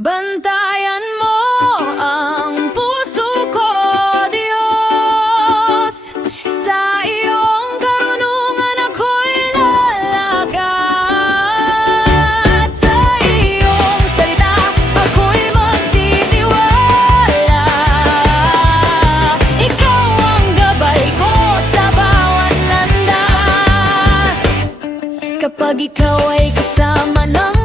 Bantayan mo ang puso ko, Diyos. Sa iyong karunungan ako'y lalakad. Sa iyong salita ako'y magtitiwala. Ikaw ang gabay ko sa bawat landas. Kapag ikaw ay kasama ng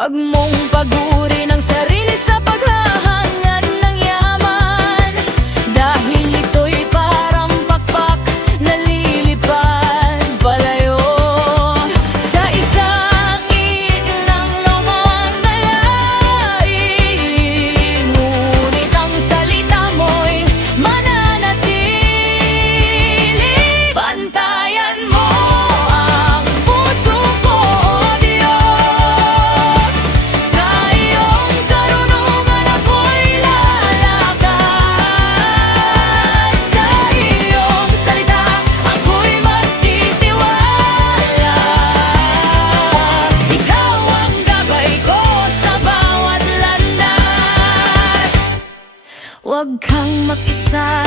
huwag mong pagurin ang sarili sa paghahangad ng yaman. Dahil ito'y parang pakpak na lilipad palayo sa isang ilang lumang dalaig. Ngunit ang salita mo'y mananatili. Bantayan mo ang puso ko, huwag kang mag-isa.